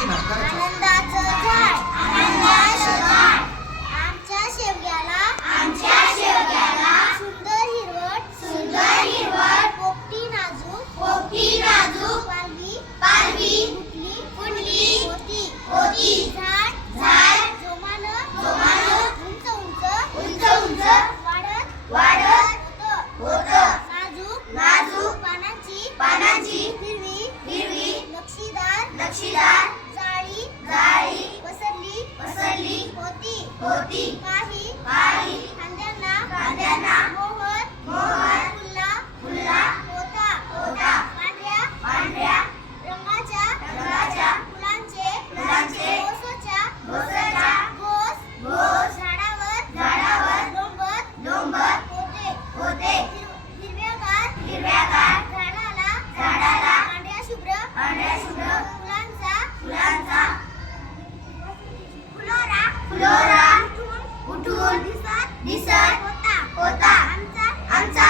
आनंदाचं झाड आनंदाचं झाड आमच्या शेवग्याला सुंदर हिरवट पोपटी नाजूक पालवी फुटली होती झाड जोमानं उंच वाढत होतं नाजूक पानांची हिरवी नक्षीदार जाळी पसरली होती काही फांद्यांना मोहर फुलला होता पांढऱ्या रंगाच्या फुलांचे घोस झाडावर लोंबत होते हिरव्यागार झाडाला पांढऱ्या शुभ्र फुलांचा फुलोरा उठून दिसत होता आमचा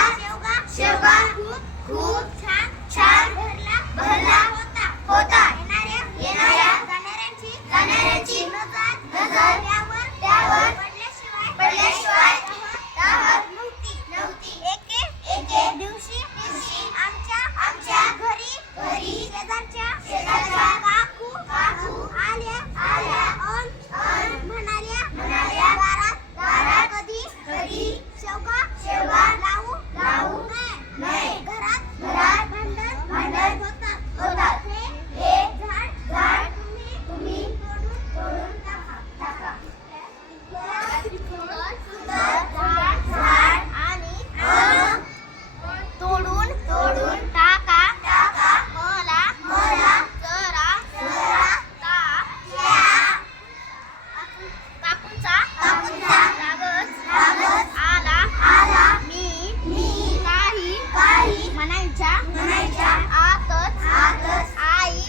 शेवगा खूप छान भरला होता येणाऱ्या जाणाऱ्यांची नजर त्यावर पडल्याशिवाय राहत नव्हती एके दिवशी आमच्या घरी शेजारच्या काकू आल्या म्हणाल्या दारात कधी शेवगा लावू नये घरात भांडण होतात हे झाड तुम्ही तोडून टाका झाड आणि तोडून टाका मला जरा काकूंचा रागच आला मी काही म्हणायच्या आतच आई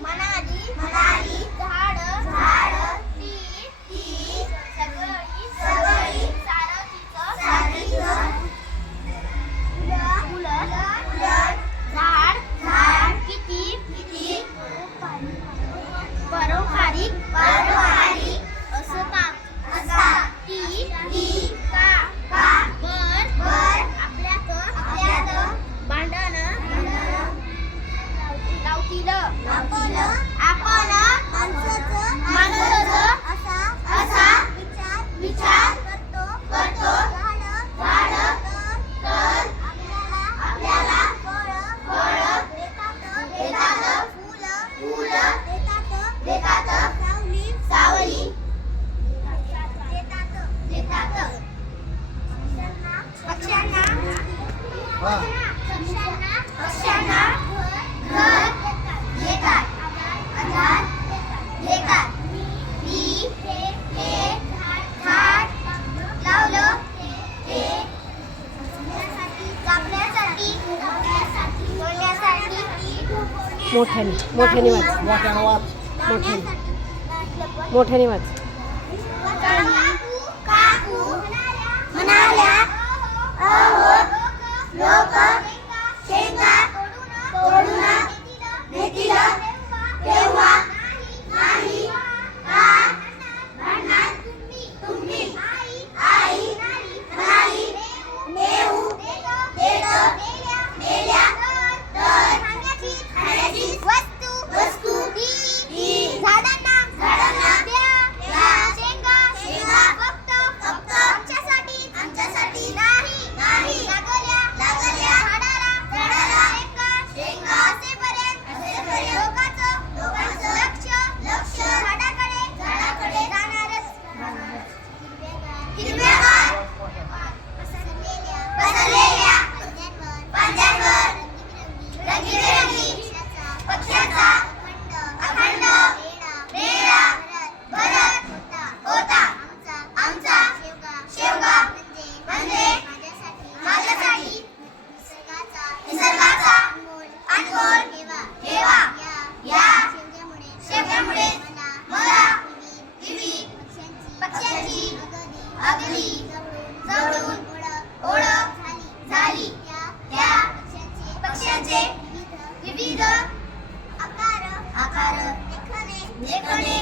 म्हणाली झाड ती सगळी सारं उलट झाड किती परोपकारी असतात ती का बर आपल्यात भांडण लावतील आपण माणसाचं असा विचार करतो झाड तर आपल्याला फळ देतात फूल देतात सावली देतात पक्ष्यांना घर देतात मी हे झाड लावलं ते जपण्यासाठी मोठ्याने वाच काकू म्हणाल्या अहो लोक शेंगा तोडून नेतील तेव्हा नाही का भांडणार तुम्ही आई म्हणाली नेऊ देतो नेल्या तर खाण्याची वस्तू ही झाडांना द्या शेंगा फक्त आमच्यासाठी नाही लागल्या झाडाला शेंगा लेखणी